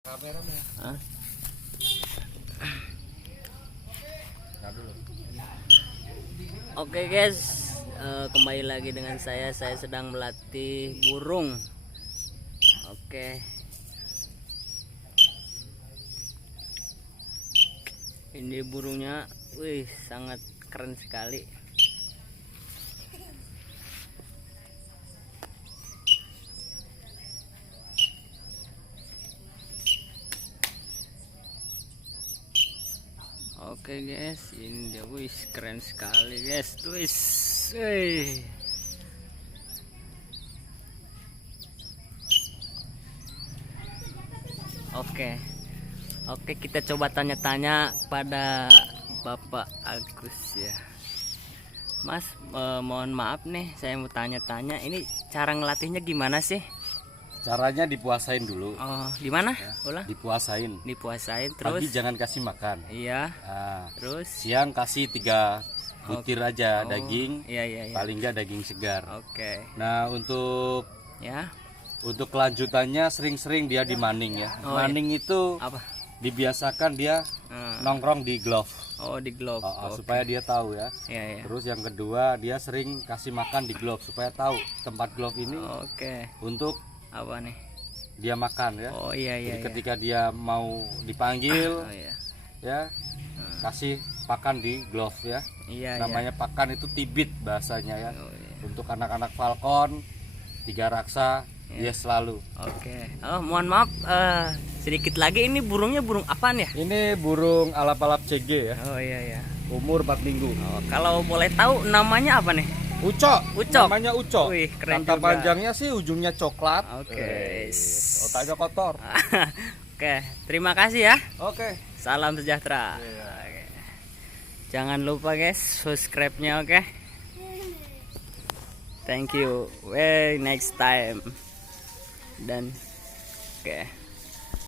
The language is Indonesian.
Hah? Oke guys, kembali lagi dengan saya sedang melatih burung. Oke, ini burungnya, wih, sangat keren sekali. Oke guys, ini dia, wih, keren sekali guys, wih. Oke, kita coba tanya-tanya pada Bapak Agus ya. Mas, mohon maaf nih, saya mau tanya-tanya, ini cara ngelatihnya gimana sih? Caranya dipuasain dulu. Oh, gimana? Ya, Ulah? dipuasain. Dipuasain terus. Pagi jangan kasih makan. Iya. Nah, Terus siang kasih 3 butir aja daging. Iya. Paling enggak daging segar. Oke. Nah, untuk Ya. kelanjutannya sering-sering dia dimaning ya. Oh, maning itu Apa? dibiasakan dia nongkrong di glove. Oh, di glove. Supaya dia tahu ya. Iya. Terus yang kedua, dia sering kasih makan di glove supaya tahu tempat glove ini Oke. untuk Apa nih? dia makan ya. Oh, iya. Jadi ketika dia mau dipanggil, Oh, iya. ya kasih pakan di glove ya. Iya. Namanya pakan itu tibit bahasanya ya. Oh, iya. Untuk anak-anak falcon 3 raksa dia selalu. Oke. Oh, mohon maaf, sedikit lagi, ini burungnya burung apaan ya? Ini burung alap-alap CG ya. Oh, iya. Umur 4 minggu. Oh, kalau boleh tahu namanya apa nih? Ucok. Ucok. Namanya Ucok. Wih, keren Kata juga. panjangnya sih ujungnya coklat. Oke. Otaknya kotor. Oke, terima kasih ya. Oke. Salam sejahtera. Oke. Jangan lupa guys, subscribe-nya, oke. Thank you. Next time. Dan oke.